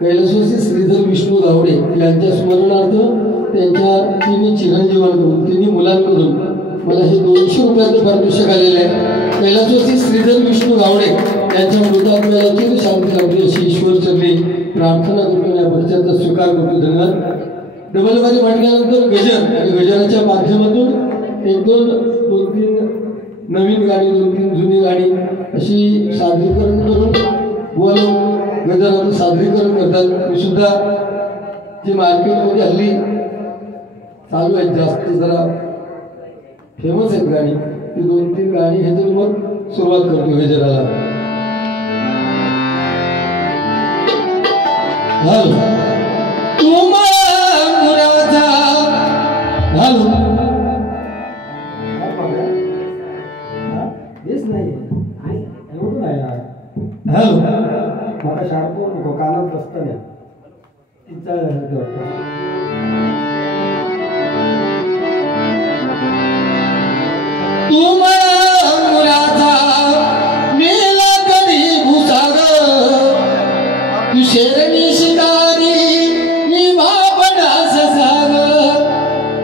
कैलासवासी श्रीधर विष्णू गावडे यांच्या स्मरणार्थ त्यांच्या तिन्ही चिरंजीवांकडून तिन्ही मुलांकडून मला हे 200 रुपयाचं पारितोषिक आलेलं आहे. कैलासवासी श्रीधर विष्णू गावडे यांच्या मृतात्म्याला चिर शांती लाभली अशी ईश्वर चरणी प्रार्थना करतो. या परिचयाचा स्वीकार करतो. धन्यवाद. डबलबारी म्हटल्यानंतर गजर आणि गजराच्या माध्यमातून एक दोन तीन नवीन गाणी 2-3 जुनी गाणी अशी सादरीकरण करून बोलून गजराचं सादरीकरण करतात. मी सुद्धा जे मार्केटमध्ये हल्ली चालू आहेत जास्त जरा फेमस आहेत गाणी ती 2-3 गाणी ह्यातून मग सुरुवात करतो गजराला. मला शार्प नको कानात बसताना तिचा शेरणी शिकारी मी बाबडास साग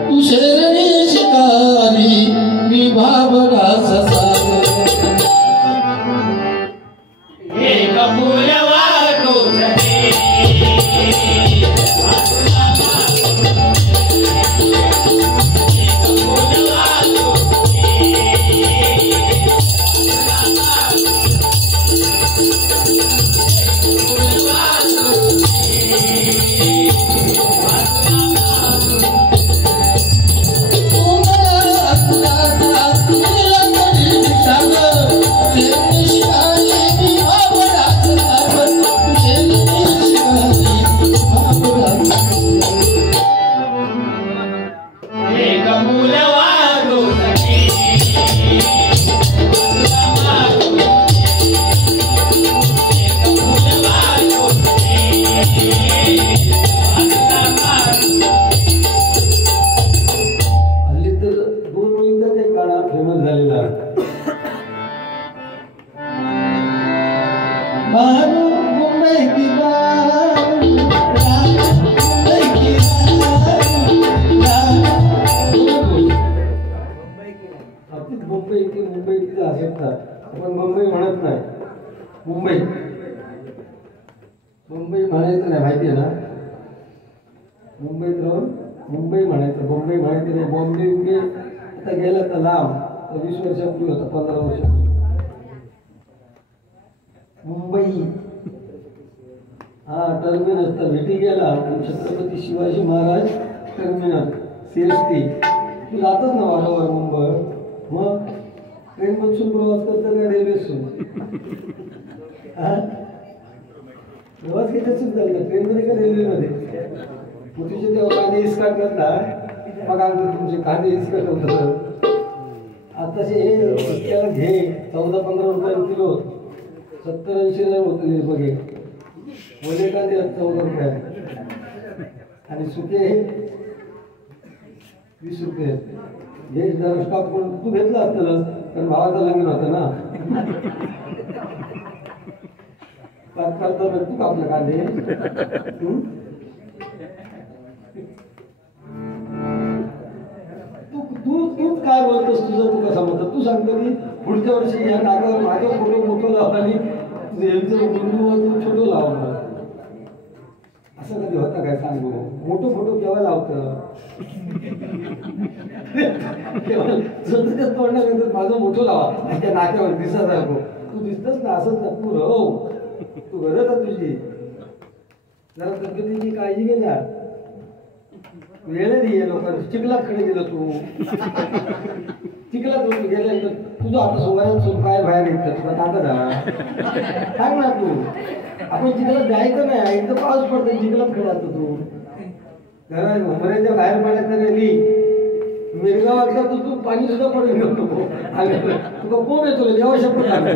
तू शेरणी शिकारी मी बाबडास साग एक फूल वाटो मुंबई म्हणत नाही. मुंबई म्हणायचं नाही माहिती आहे ना. मुंबईत राहून मुंबई म्हणायचं. मुंबई म्हणायचं नाही. बॉम्बे आता गेला तर लांब 20 वर्षापूर्वी होता 15 वर्ष. मुंबई हा टर्मिनस तर भेटी गेला. छत्रपती शिवाजी महाराज टर्मिनस CST तू जातच ना वारंवार मुंबई. मग ट्रेन मधून प्रवास करता का रेल्वेसून? प्रवास कितीसून चालला ट्रेनमध्ये का रेल्वेमध्ये? मग तुझे तेव्हा कांदे इस्काटतात ना मग आमचं तुमचे कांदे इस्काट होतं. आताशे हे इतक्याला घे 14-15 रुपये किलो 70-80 होते बघे. ओले कांदे 14 रुपये आणि सुके 20 रुपये. हे जरा स्टॉक करून तू घेतला असतं कारण भावाचा लग्न होतं ना. करता तू आपलं कांदे तूच काय बोलतोस? तुझं तू कसा म्हणतो? तू सांगतो की पुढच्या वर्षी या नागावर माझा फोटो मोठं लावा आणि तू छोटं लावा. असं कधी होतं काय सांगू? मोठं फोटो केव्हा लावतं? स्वतःच्या तोंडानंतर माझं मोठं लावा त्या नाक्यावर दिसत आहे. तू दिसतच ना असंच ना. तू रव तू गरज आहे तुझी. जरा तब्येतीची काळजी घे ना. वेळ नाही आहे लोकांना. चिखलाकडे गेलं तू. चिखलात गेल्यानंतर तुझं आता सोबत काय बाहेर येतं तुला ताकद सांग ना तू. आपण चिखलात जायचं नाही. एकदा पाऊस पडतो चिखलात खेळायचं तू. घरा उमऱ्याच्या बाहेर पडायचं रेली मिरगावातला तू पाणी सुद्धा पडून घेऊ नको. तुला कोण येतो जेव्हा शपथ लागते.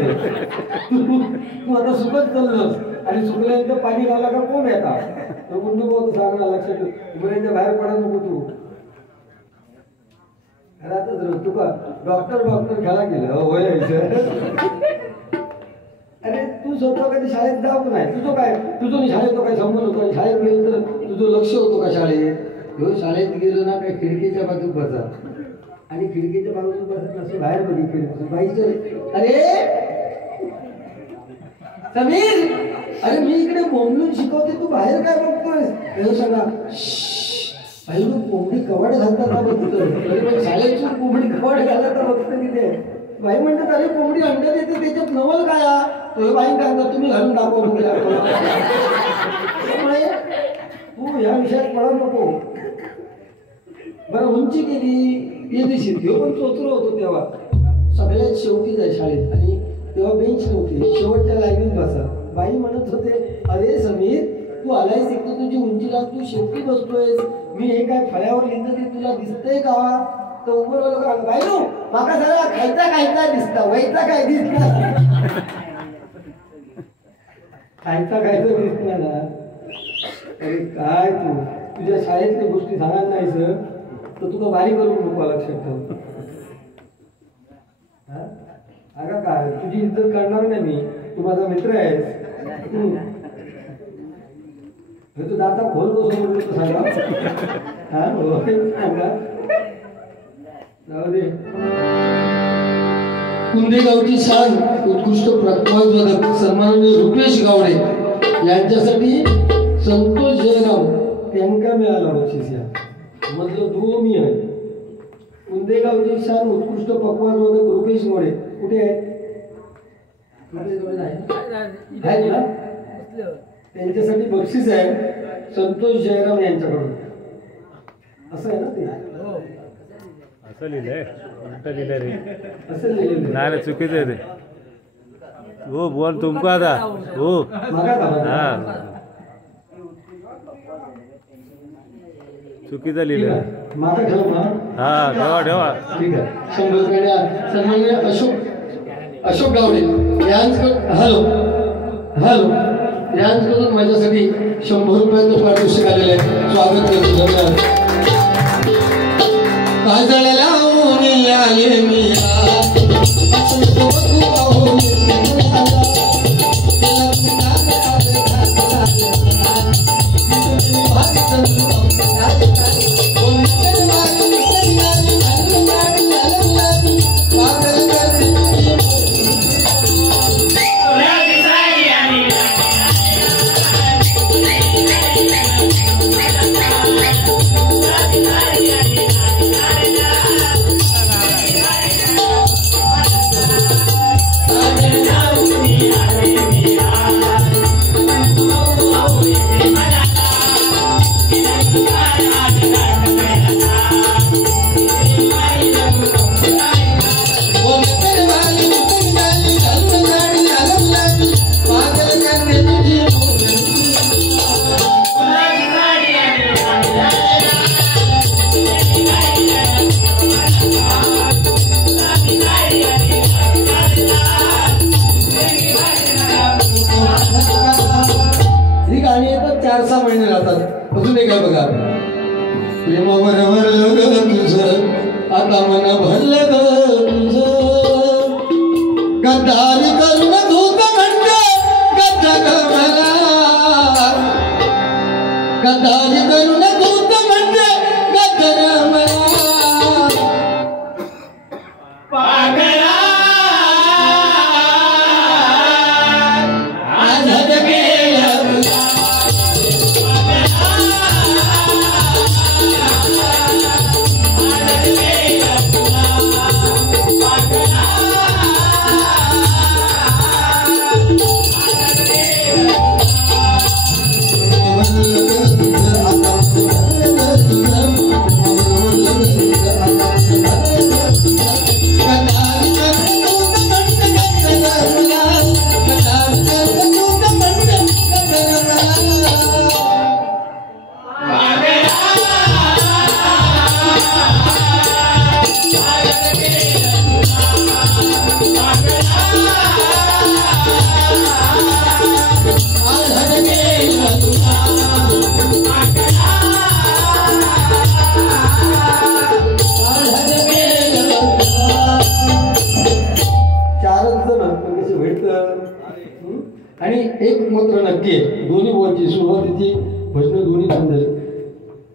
तू आता सुकत चाललोस आणि सुकल्यानंतर पाणी घाला का कोण येतात तो गुंडू होतो सांगणार. लक्षात उमऱ्याच्या बाहेर पडा नको तू. घरातच राह. तुका डॉक्टर घ्यायला गेलं होय. अरे तू स्वतः कधी शाळेत जाऊ नाही, तुझं काय, तुझं शाळेत तो काय संबंध होतो? शाळेत गेलो तर तुझं लक्ष होतं का शाळेत? ह्यो शाळेत गेलो ना काय खिडकीच्या बाजूक बसा आणि खिडकीच्या बाजूक बसत नसतो बाहेर बघितलं बाईचं, अरे समीर, अरे मी इकडे बोंबलून शिकवते, तू बाहेर काय बघतोय? हे सांगा आई लोक कोंबडी कवाड घालतात का बघतोय? शाळेत कोंबडी कवाड घालतात का बघतो तिथे? बाई म्हणतात अरे कोंबडी अंडे देते, त्याच्यात नवल काय? तो बाई काय म्हणतात तुम्ही घालून दाखवा बघूया. त्यामुळे तू ह्या विषयात पडू नको. बरं उंची केली येते ह्यो पण चोचरो होतो तेव्हा, सगळ्यात शेवटी जाय शाळेत आणि तेव्हा बेंच नव्हती, शेवटच्या लाईनीत बसा. बाई म्हणत होते अरे समीर तू आलायस इकडे, तुझी उंचीला तू शेवटी बसतोयस, मी हे काय फळ्यावर लिहिलं ते तुला दिसतंय का? तर उभं बाई नो माका सगळा खायचा दिसता, व्हायचा काय दिसला? खायचा दिसला ना. अरे काय तू तुझ्या शाळेतल्या गोष्टी सांगत नाहीस तर तुला बारी करू नको, लक्षात ठेव. अगं काय तुझी इज्जत करणार नाही मी, तू माझा मित्र आहेस. तू दाता खोल बसून म्हणलं तर सांगा. हा सांगा जाऊ दे. कुंदेगावची शान उत्कृष्ट प्रज्ञावर्धक सन्माननीय रुपेश गावडे यांच्यासाठी संतोष जयराम त्यांना मिळाला बक्षीस. या मधलं दुओ मी आहे. कुंदेगावची शान उत्कृष्ट पक्वानवर्धक रुपेश मोडे कुठे आहे? त्यांच्यासाठी बक्षीस आहे संतोष जयराम यांच्याकडून. असं आहे ना ते? असं लिहिलंय, उलटं लिहिलंय रे. असं लिहिलेलं नाही रे, चुकीचं आहे ते. हो बोल तुमको आता. हो हा चुकीचं लिहिलंय. माता ठेवा. हा ठेवा. ठीक आहे. 100 रुपये सन्माननीय अशोक गावडे यांच्याकडून माझ्यासाठी 100 रुपयांचं पारितोषिक आलेलं आहे. स्वागत करतो. धन्यवाद. काजळला ऊन आले मी अजून एक आहे बघा. प्रेमावर भरलं तुझं आता मन भरलं तुझं, गद्दारी करून धूत म्हणते गद्दा मला, गद्दारी करून धूत म्हणते गद्दा मला. पागला आझाद केलं आणि एक मात्र नक्की आहे, दोन्ही बुवांची सुरुवातीची भजनं दोन्ही झाली.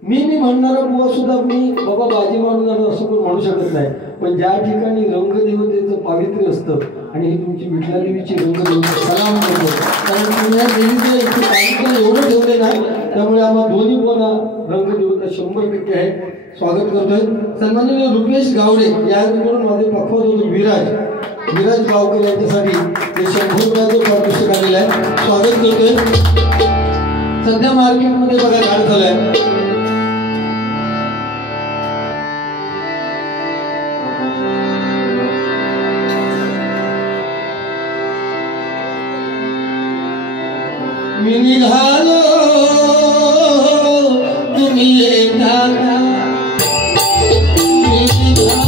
मी म्हणणारा बुवा सुद्धा मी बाबा बाजी मारून जाणार असं पण म्हणू शकत नाही, पण ज्या ठिकाणी रंगदेवतेचं पावित्र्य असतं आणि ही तुमची विठ्ठला देवीची रंगदेवता सलाम करतो, कारण तुम्ही या देवीचं इथे पावित्र्य एवढं ठेवले नाही, त्यामुळे आम्हाला दोन्ही बुवांना रंगदेवता 100% आहे. स्वागत करतोय. सन्माननीय रुपेश गावडे यांच्याकडून माझे पखवाज होते विराज गावकर यांच्यासाठी हे 100 रुपयाचं पारितोषिक आलेलं आहे. स्वागत करतोय. सध्या मार्केटमध्ये बघा काय झालंय, मी निघालो तुम्ही येता का, मी निघालो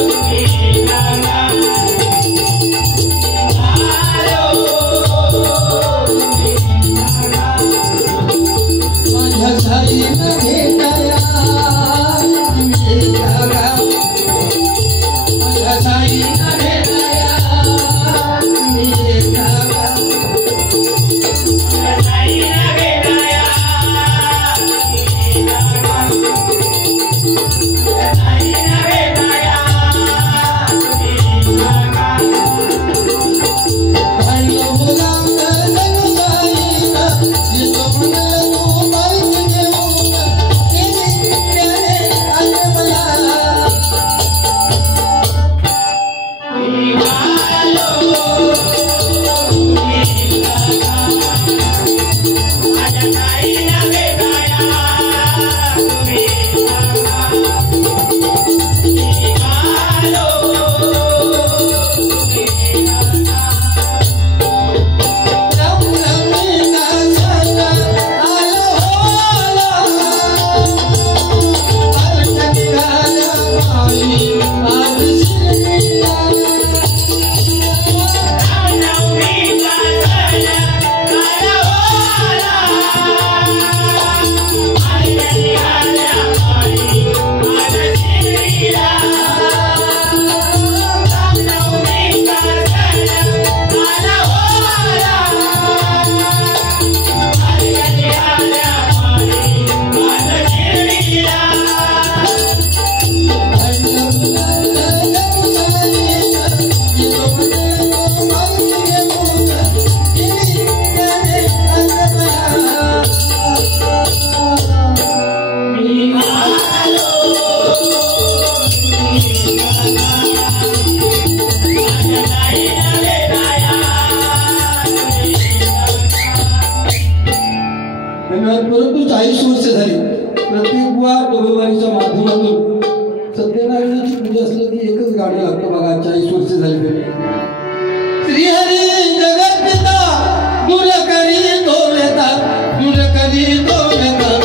तुम्ही येता का, माझ्या साईला भेटाया तुम्ही येता का, साईला भेटाया तुम्ही येता का, साईला भेटाया तुम्ही येता का, साईला भेटाया तुम्ही येता का, हॅलो बोलांगा जग साईला येतो म्हणलं तू माहिती घेऊन केली त्याने आज मला परंतु 40 वर्ष झाली प्रत्येक वार रविवारीच्या माध्यमातून सत्यनारायणाची पूजा असलं की एकच गाणं लागतं बघा. 40 वर्ष झाली तरी श्रीहरी जगत पिता दूर करी तो वेता, दूर करी तो वेता,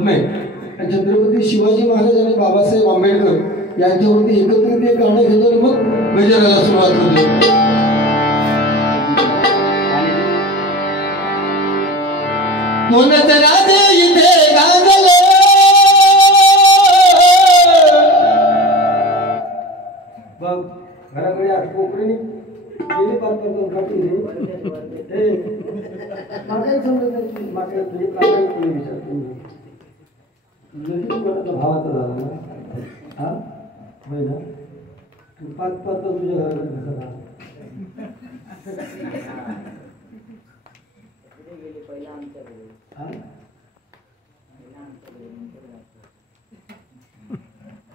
होत नाही. आणि छत्रपती शिवाजी महाराज आणि बाबासाहेब आंबेडकर यांच्यावरती एकत्रित एक गाणं घेतो आणि मग गजराला सुरुवात होते. दोनच राधे इथे गाजले बघ घराकडे कोकणी गेली पार करतो काठी हे मागायला समजत नाही. मागायला तुझे काय कोणी विचारतो लगेच कोणाचा भावाचा झाला ना. हा होय ना. तू पाच पाच तुझ्या घराकडे कसा राहा.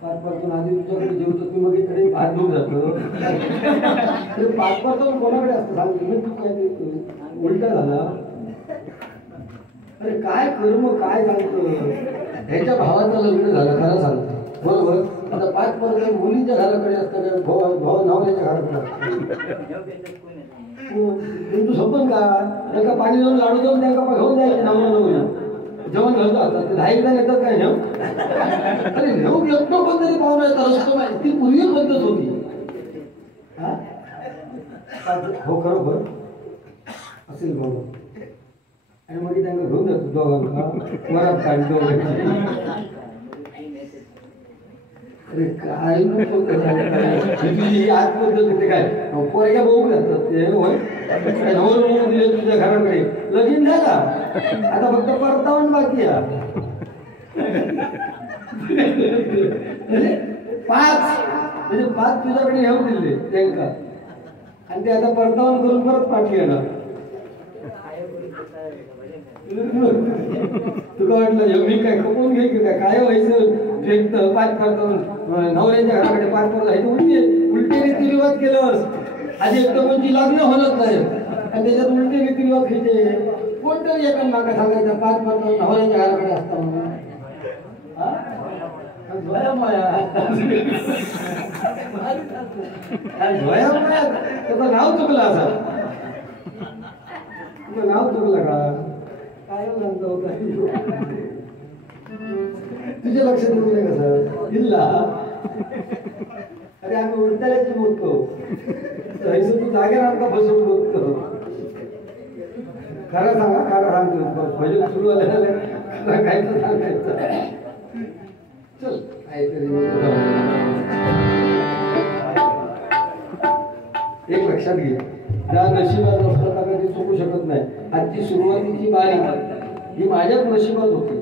पाच पासून आधी तुझ्याकडे जेवतो तू मग इकडे हात धुवून जातो. पाच पासून कोणाकडे असतं सांग तुम्ही. तू काय उलटा झाला. अरे काय कर्म काय सांगतो. ह्याच्या भावाचं लग्न झालं खरं सांगतो बरोबर. आता पाच पर्यंत मुलीच्या घराकडे असतं काय भाऊ नवऱ्याच्या घराकडे असतं. तू संपन का त्यांना पाणी देऊन लाडू देऊन त्यांना घेऊन जायचे नवरा नवरी जेवण घालतात ते 10 एकदा येतात काय नेऊ. अरे नेऊ एकटो पण तरी पाहुणा येतात असतो माहिती. ती पूर्वी पद्धत होती. हो खरोबर असेल बाबा. आणि मग त्यांना घेऊन जातो दोघांना वरात काढतो. अरे काय नको तुझी आज पद्धत ते काय पोरग्या बघू जातात ते होय. नवरून दिले तुझ्या घराकडे लगीन झाला आता फक्त परतावण बाकी आहे. पाच म्हणजे 5 तुझ्याकडे घेऊन दिले त्यांना आणि ते आता परतावण करून परत पाठी येणार. तुला वाटलं मी काय खपवून घे की काय व्हायचं फेकतं 5 परतावून नवऱ्याच्या घराकडे 5 परत उलटे रीतिरिवाज केलं. आधी एकदम म्हणजे लग्न होणच नाही आणि त्याच्यात उलटे रीतिरिवाज खायचे. कोणतरी एका मागा सांगायचं 5 परतावून नवऱ्याच्या घराकडे असतात म्हणून. त्याचं नाव चुकलं असं. तुझं नाव चुकलं का काय सांगतो. तुझ्या लक्षात येऊ नये कसं दिल्ला. अरे आम्ही उलटायची बोलतो तू जागेवर आमका बसून बोलतो. खरं सांगा खरं सांगतो. भजन सुरू आलं काय तर सांगायचं. चल काहीतरी एक लक्षात घे. ज्या नशिबात असतात का ते चुकू शकत नाही. आजची सुरुवातीची बारी ही माझ्याच नशिबात होती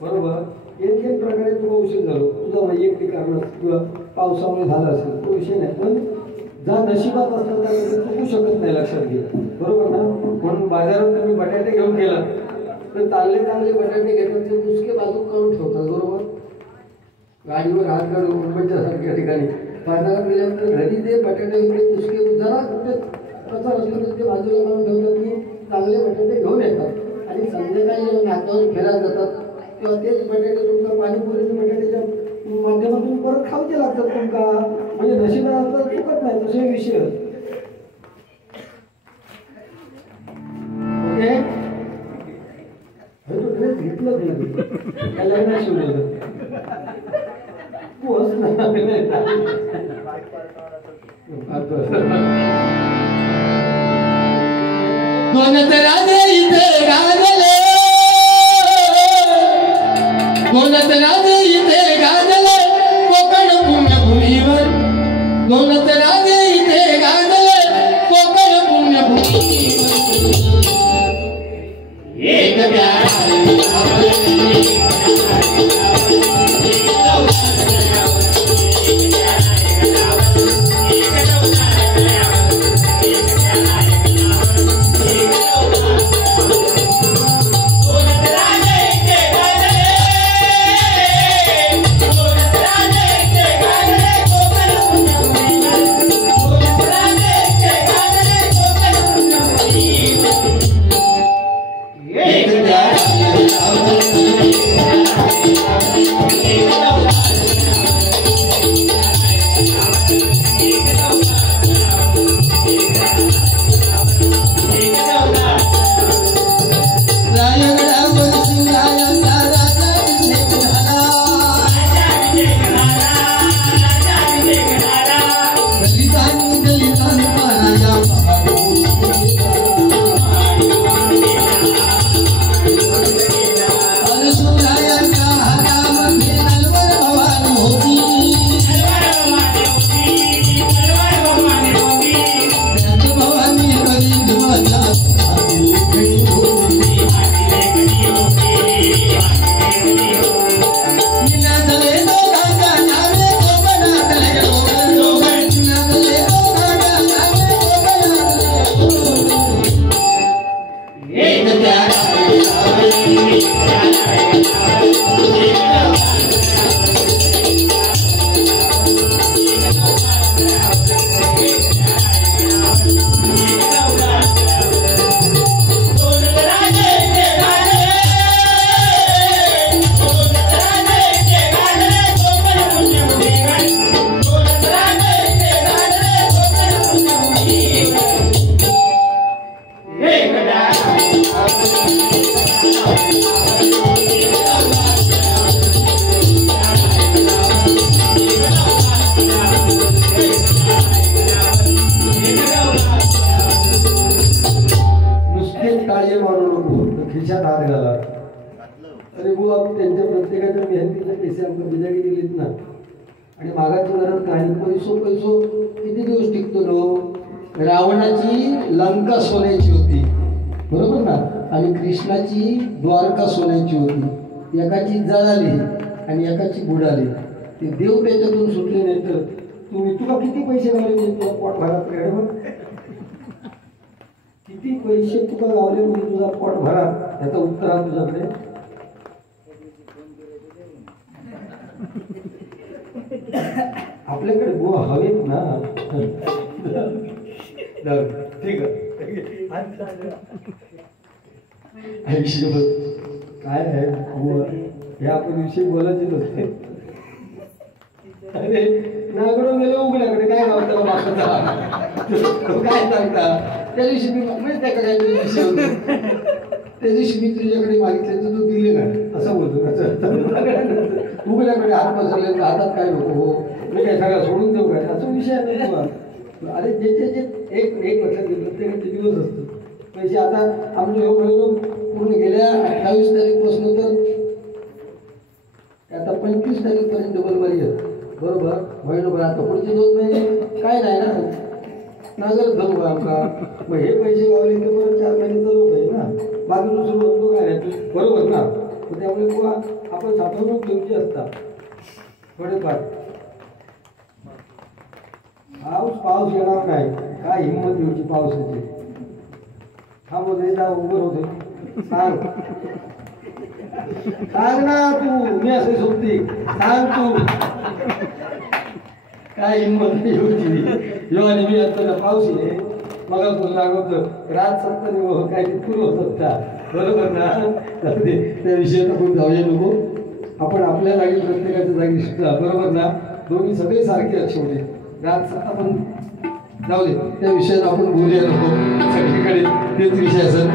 बरोबर. एक प्रकारे तुला उशीर झालो. तुझा वैयक्तिक कारण किंवा पावसामुळे झाला असेल तो विषय नाही. पण ज्या नशिबात असतात त्या ते चुकू शकत नाही. लक्षात घे बरोबर ना. म्हणून बाजारात तुम्ही बटाटे घेऊन गेला तर चांगले चांगले बटाटे घेतात ते दुसके बाजू काढून ठेवतात बरोबर. गाडीवर हात काढून मुंबईच्या सारख्या ठिकाणी बाजारात गेल्यानंतर घरी ते बटाटे वगैरे पुसके जरा कुठे कसं असलं तर ते बाजूला काढून ठेवतात की चांगले बटाटे घेऊन येतात. आणि संध्याकाळी नात्यावर फिरायला जातात तेव्हा तेच बटाटे तुमका पाणीपुरीचे बटाट्याच्या माध्यमातून परत खाऊचे लागतात तुमका. म्हणजे नशिबात असतात चुकत नाही. दुसरे विषय ओके. तो ड्रेस घेतलं त्या लग्नात शिवलेलं तू दोनच राधे इथे गाजले दोनच राधे इथे गाजले कोकण पुण्यभूमीवर. दोनच राधे इथे गाजले कोकण पुण्यभूमीवर. एक अरे बुवा त्यांच्या प्रत्येकाच्या मेहनतीचे पैसे आमच्या बिजाडी दिलीत ना. आणि मागाची गरज नाही. पैसो किती दिवस टिकतो लो. रावणाची लंका सोन्याची होती बरोबर ना. आणि कृष्णाची द्वारका सोन्याची होती. एकाची जळाली आणि एकाची बुडाली. ते देव त्याच्यातून सुटले नाही तर तुला किती पैसे गावले तुझ्या पोट भरात किती पैसे तुला गावले म्हणजे तुझा पोट भरात याचं उत्तर आहे तुझ्याकडे. आपल्याकडे बुवा हवेत ना. ठीक आहे काय आहे बुवा हे आपण विषय बोलायचे नसते. अरे नागडून गेलो उघड्याकडे काय गाव त्याला मागचा काय सांगता. त्या दिवशी मी म्हणजे काय विषय होतो. त्या दिवशी मी तुझ्याकडे मागितले तर तू दिले ना असं बोलतो. उघड्याकडे हात बसवले हातात काय नको मी काय सगळं सोडून देऊ काय असा विषय नाही. अरे जे एक लक्षात घेतलं प्रत्येकाचे दिवस असतो. पैसे आता आमचे योग महिनो पूर्ण गेल्या 28 तारीखपासून तर आता 25 तारीखपर्यंत डबल मारी बरोबर महिनोभर. आता पुढचे 2 महिने काय नाही ना नागर धरू आमका. मग हे पैसे गावले तर बरं 4 महिने चालू आहे ना. बाकी दुसरं बंधू काय नाही बरोबर ना. त्यामुळे बुवा आपण साठवणूक ठेवची असतात थोडेफार. पाऊस येणार नाही काय हिंमत घ्यायची पावसाची. हा बोलते जा उभं होते सांग ना तू. मी असे सोबती सांग तू काय हिंमत नाही होती. यो आणि मी असताना पाऊस आहे मग लागत रात सत्तर काय पूर्व सत्ता बरोबर ना. त्या विषयात आपण जाऊया नको. आपण आपल्या जागी प्रत्येकाच्या जागी सुद्धा बरोबर ना. दोन्ही सगळे सारखे आहेत शेवटी. रात आपण जाऊ दे त्या विषयात आपण बोलूया नको. सगळीकडे तेच विषय असेल.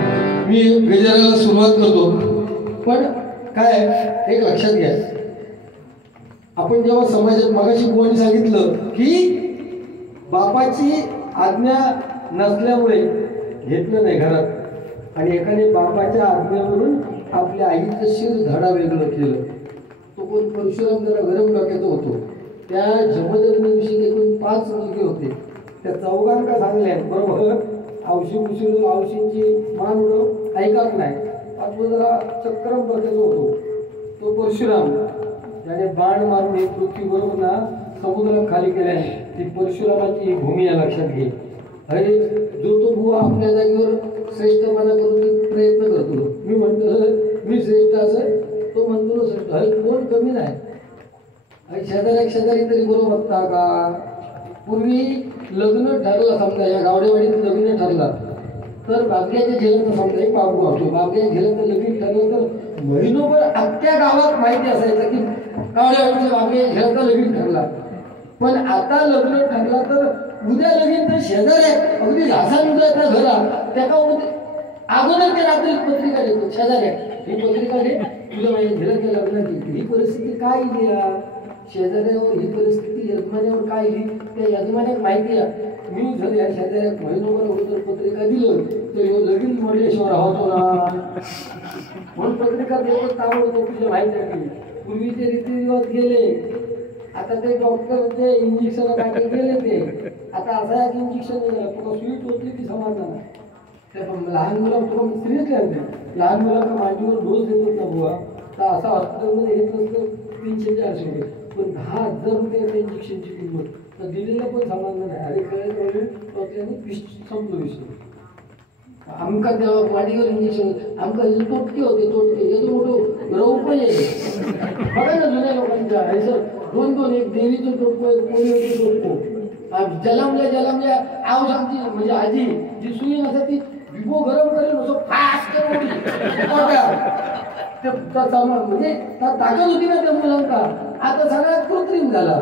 मी गजराला सुरुवात करतो पण काय एक लक्षात घ्या. आपण जेव्हा समाजात मगाशी बुवानी सांगितलं की बापाची आज्ञा नसल्यामुळे घेतलं नाही घरात आणि एकाने बापाच्या आज्ञेवरून आपल्या आईचं शिर धडा वेगळं केलं. तो कोण परशुराम जरा गरम डोक्याचा होतो. त्या जमदग्नीविषयी एकूण 5 मुलगे होते. त्या चौघांका सांगल्या बरोबर औषधी उशिरून औषधींची मान उडव ऐकत नाही. 5 जरा चक्रम डोक्याचा होतो तो परशुराम. त्याने बाण मारून एक पृथ्वी बरोबर ना समुद्रात खाली केल्याने ती परशुरामाची भूमी आहे लक्षात घे. अरे जो तो बुवा आपल्या जागेवर श्रेष्ठपणा करून प्रयत्न करतो. मी म्हणतो मी श्रेष्ठ असं तो म्हणतो श्रेष्ठ. अरे कोण कमी नाही. शेजारी तरी बरोबर बघता का. पूर्वी लग्न ठरलं समजा या गावडेवाडीत लग्न ठरलं तर बाबऱ्याच्या झेलाचं समजा एक बाबू असतो. बाबऱ्या झेलाचं लग्न ठरलं तर महिनोभर अख्ख्या गावात माहिती असायचं की गावडेवाडीच्या बाबऱ्या झेलाचं लग्न ठरला. पण आता लग्न ठरला तर उद्या लगीन तर शेजारी अगदी घासान उद्या घरा त्याका अगोदर ते रात्री पत्रिका देतो शेजारी ही पत्रिका दे तुझ्या माझ्या झेलाच्या लग्नाची. ही परिस्थिती काय लिहा शेजाऱ्यावर ही परिस्थिती यजमान्यावर काय लिही त्या यजमान्यात माहिती आहे. मी जर या शेजाऱ्यात महिनोभर अगोदर पत्रिका दिलं तर ह्यो लगीन मोडल्याशिवाय राहतो ना. म्हणून पत्रिका देतो ताबडतोब तुझ्या माहिती आहे. पूर्वीचे रीतिरिवाज गेले. आता ते डॉक्टर ते इंजेक्शन टाके गेले ते. आता असा एक इंजेक्शन तुला स्वीट होतली की समाधान. त्या लहान मुलं तुला सिरियसली आणते. लहान मुलांना मांडीवर डोस देतात ना बुवा तर असा हॉस्पिटलमध्ये घेतलं असतं 300-400 रुपये. पण 10,000 रुपये त्या इंजेक्शनची किंमत तर दिलेलं पण समाधान नाही. अरे कळलं टोचल्याने संपलं विषय. आमका त्या वाडीवर इंजेक्शन आमका तोटके होते तोटके येतो मोठं रौपय बघा ना जुन्या लोकांच्या आहे सर 2-2 एक देवीचं टोटको एक पोलिओचं टोटको जलमल्या आव सांगती म्हणजे आजी जी सुई नसते ती विभो गरम करेल असं फास्ट म्हणजे ताकद होती ना त्या मुलांना. आता सगळा कृत्रिम झाला.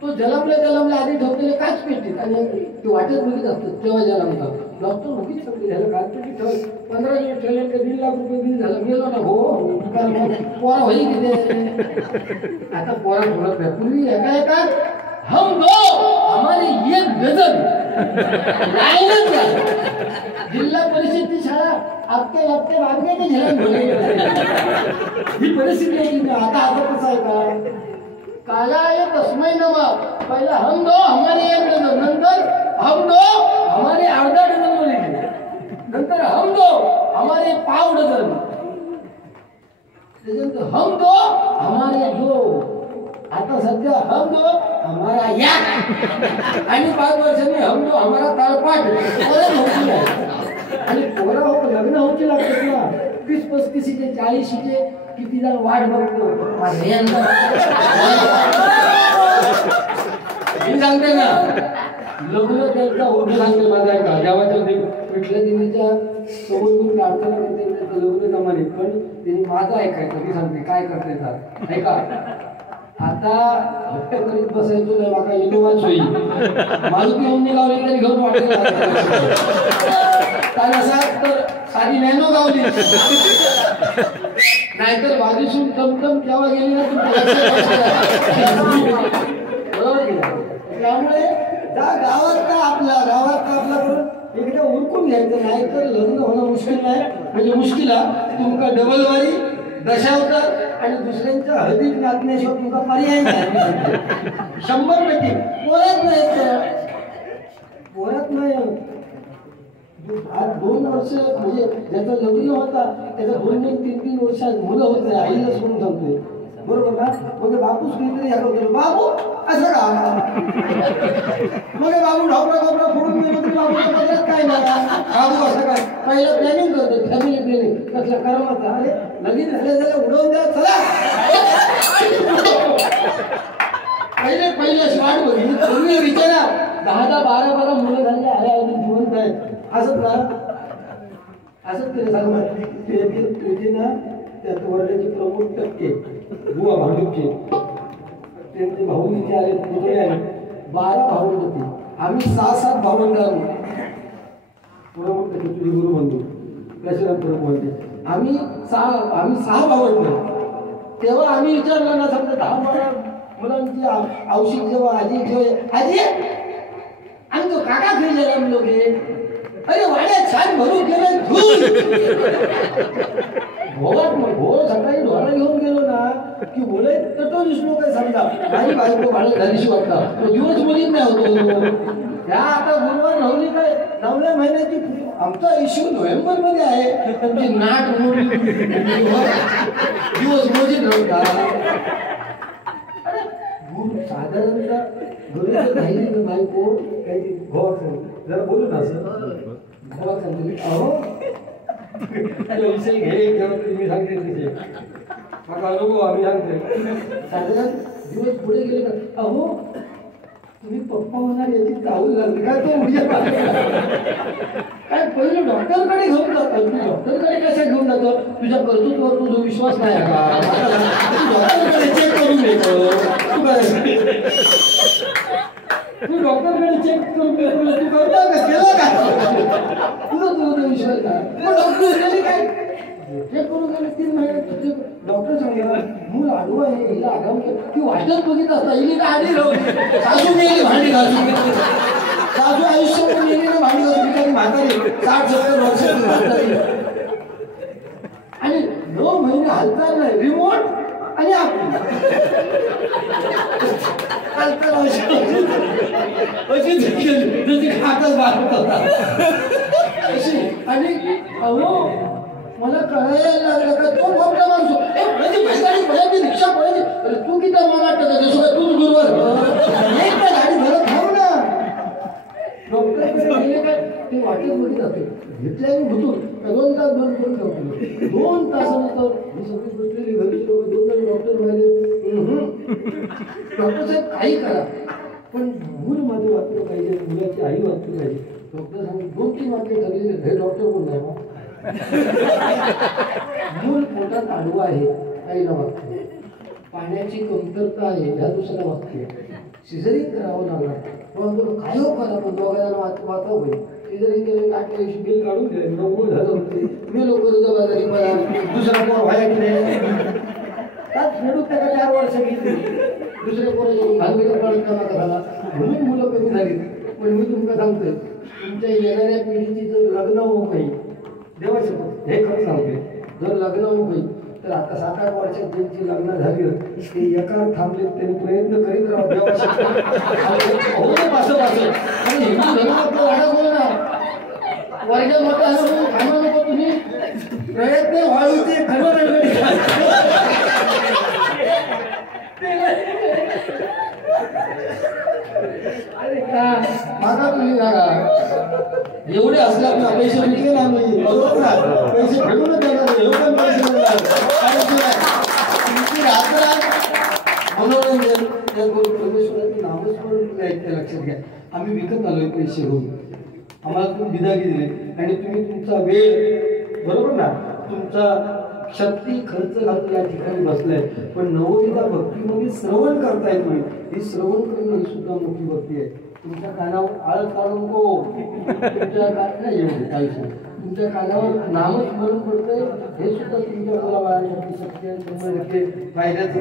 तो जलमल्या आधी ठेवलेले काच पेटीत आणि ते वाटत बघित असतात तेव्हा जलमला. डॉक्टर नक्कीच सांगते झालं काच पेटी ठेव 15 दिवस ठेवले तर 1.5 लाख रुपये बिल झालं. गेलो ना हो पोरा होई किती आता पोरा ठेवत नाही. पूर्वी एका हम दो हमारे एक डझन लाईनच आहे. जिल्हा परिषदची शाळा आपके लागते वागण्याचे झेलून भरले. ही परिस्थिती आहे की आता कसं आहे का? कालाय तस्मै नमः. पहिला हम दो हमारे एक डझन, नंतर हम दो हमारे अर्धा डझन बोलले, नंतर हम दो हमारे पाव डझन, त्याच्यानंतर हम दो हमारे दो, आता सध्या हम दो हमारा या, आणि 5 वर्षांनी हम दो हमारा ताळपाट. आणि पोरा लग्न होती लागतात ना 30-35चे 40चे किती जण वाट बघतो. मी सांगते ना लग्न त्यांचा होतं सांगते माझा आहे का देवाच्या विठल्या देवीच्या समोर मी प्रार्थना करते त्याचं लग्न जमाने, पण त्यांनी माझं ऐकायचं. मी सांगते काय करते ऐका. आता हट्ट करीत बसायचो नाही, माका इनोवाच होईल. मारुती ओमनी लावली तरी घेऊन वाटेल असा तर साधी नॅनो गावली, नाहीतर बाजूसून टमटम केव्हा गेली ना त्यामुळे गावात आपला करून एकदा उरकून घ्यायचं, नाही तर लग्न होणं मुश्किल नाही. म्हणजे मुश्किला तुमका डबल वारी दशावतार आणि दुसऱ्यांच्या हळदीत नाचण्याशिवाय तुमचा पर्याय नाही. 100% पोरात नाही. आज 2 वर्ष म्हणजे ज्याचं लग्न होता त्याचा 2-3 वर्षात मुलं होत नाही. आईला सोडून सांगतोय बरोबर ना. मग बापूच काहीतरी या करतो, बाबू असं का मग बाबू ढोकळा फोडून गेलो तरी बाबूच्या बदल्यात काय नाही. बाबू असं काय पहिलं प्लॅनिंग करतो, फॅमिली प्लॅनिंग कसलं कर्माचं. अरे लगीन झाल्या उडवून द्या चला. पहिले अशी वाट बघली पूर्वी विचारा 10-12 मुलं झाली अरे अजून जिवंत आहेत असंच ना. असंच तिने सांगणार तुझी ना त्यात वर्गाचे प्रमुख टक्के बुवा भाऊचे त्यांचे भाऊचे आले पुतळे आले 12 भावंड होते. आम्ही 6-7 भावंड आलो. प्रमुख टक्के तुझे गुरु बंधू कशाराम प्रमुख म्हणते आम्ही 6 भावंड. तेव्हा आम्ही विचारलं ना समजा 10-12 मुलांची औषध जेव्हा आजी आजी आणि तो काका खेळले आम्ही लोके. अरे वाड्या छान भरून गेलं भोर सकाळी ढोरा घेऊन गेलो ना की बोले तो दिसलो काय समजा काही बायको भाडं झालीशी वाटता तो दिवस मुलीत नाही होतो. या आता गुरुवार नवली काय 9व्या महिन्याची आमचा इश्यू नोव्हेंबर मध्ये आहे. त्यांची नाट मोडली दिवस मोजीत नव्हता. साधारणतः गुरुचं काही बायको काही जरा बोलू ना असं अहो विषय घे मी सांगते तिथे माझा अनुभव आम्ही सांगते. साधारण दिवस पुढे गेले का अहो तुम्ही पप्पा होणार याची चावल लागली काय तो उद्या काय पहिलं डॉक्टरकडे घेऊन जातो. तू डॉक्टरकडे कशा घेऊन जातो? तुझ्या कर्तृत्वावर तुझा विश्वास नाही का? डॉक्टरकडे चेक करून देतो तू डॉक्टरकडे चेक करून देतो तू करता का केलं का तुझा विश्वास काय? डॉक्टर काय चेक करून गेले 3 महिने डॉक्टर सांगितलं मूल आडू आहे हिला आगाम ती वाटत बघित असता हिने का आधी राहू सासू गेली भांडी घासून सासू आयुष्य पण गेली ना भांडी घासून बिचारी म्हातारी 60-70 वर्षाची म्हातारी आणि 9 महिने हालचाल नाही रिमोट आणि आपली हालचाल अशी जशी खातच बाहेर होता अशी. आणि अहो मला कळायला लागलं का तो मोठा माणूस म्हणजे बैलगाडी पळायची रिक्षा पळायची. अरे तू किती मनात त्याच्यासोबत तूच गुरुवर एक तर गाडी घरात खाऊ ना. डॉक्टरकडे गेले काय ते वाटत बघित असते घेतल्या मी भुतून 2 तास बंद करून ठेवतो. 2 तासानंतर मी सगळी बसलेली घरची लोक 2 तास डॉक्टर म्हणाले डॉक्टर साहेब काही करा पण मूल माझं वाचलं पाहिजे मुलाची आई वाचली पाहिजे. डॉक्टर सांगितलं 2-3 वाक्य ठरलेले हे डॉक्टर कोण नाही मूल पोटात आडवं आहे आईला वाक्य पाण्याची कमतरता आहे ह्या दुसऱ्या वाक्य सिझरिंग करावं लागणार काय हो करा पण दोघांना वाचा होईल. सिझरिंग केले 8 दिवशी बिल काढून दिले नव्वद झालं होते मी लोक जबाबदारी मला दुसरा पोर व्हायला की नाही त्यात फेडून त्याला 4 वर्ष गेली. दुसऱ्या पोराच्या भानगडीत पडत का नका झाला म्हणून मुलं कमी झाली. पण मी तुमका सांगतोय तुमच्या येणाऱ्या पिढीची जर लग्न होऊ नाही देवाचे हे खरं सांगते, जर लग्न होऊ नाही तर आता 7-8 वर्षात ज्यांची लग्न झाली ते एका थांबले त्यांनी प्रयत्न करीत राहा देवाचे असं आणि हिंदू धर्मात वाढा बोलणार वर्ग मोठा थांबा नको तुम्ही प्रयत्न वाढवते माझा तुम्ही सांगा एवढे असले आपले पैसे भेटले ना आम्ही बरोबर ना पैसे भेटूनच देणार एवढे पैसे मिळणार तुमची मनोरंजन त्या परमेश्वराचे नामस्मरण ऐकते लक्षात घ्या. आम्ही विकत आलोय पैसे घेऊन आम्हाला तुम्ही बिदागी दिले आणि तुम्ही तुमचा वेळ बरोबर ना तुमचा शक्ती खर्च घालून या ठिकाणी बसलाय. पण नवविधा भक्तीमध्ये श्रवण करताय तुम्ही, ही श्रवण करणं ही सुद्धा मोठी भक्ती आहे. तुमच्या कानावर आळस काढू नको, तुमच्या नाही एवढे काही तुमच्या कानावर नामस्मरण पडतंय हे सुद्धा तुमच्या मुलाबाळांसाठी शक्ती आणि 100% फायद्याचं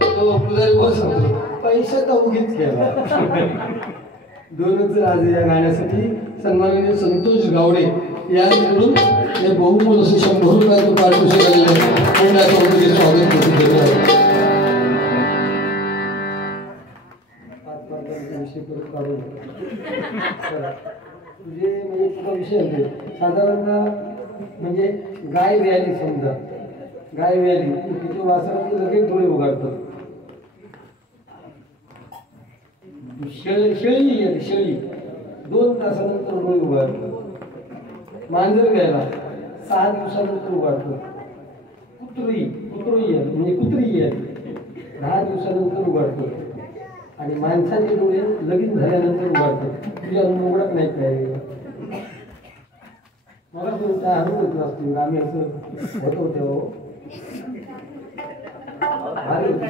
तो पुजारी बोल सांगतो पैसा तर उगीच केला. दोनच आज या गाण्यासाठी सन्माननीय संतोष गावडे यांकडून हे बहुमोल असं 100 रुपयाचं पारितोषिक आलेलं आहे. स्वागत करतो. विषय परत काढून तुझे म्हणजे तुझा विषय आहे साधारणतः म्हणजे गाय व्याली समजा गाय व्याली तिच्या वासरात लगेच डोळे उघडतात. शेळी 2 तासानंतर डोळे उघडतात. मांजर घ्यायला 6 दिवसानंतर उघडतं. कुत्री म्हणजे कुत्री आहे 10 दिवसानंतर उघडतं. आणि माणसाचे डोळे लगीन झाल्यानंतर उघडतात. तुझ्या उघडत नाही काय मला तुमचा अनुभव असतील आम्ही असं होतो तेव्हा भारी होती.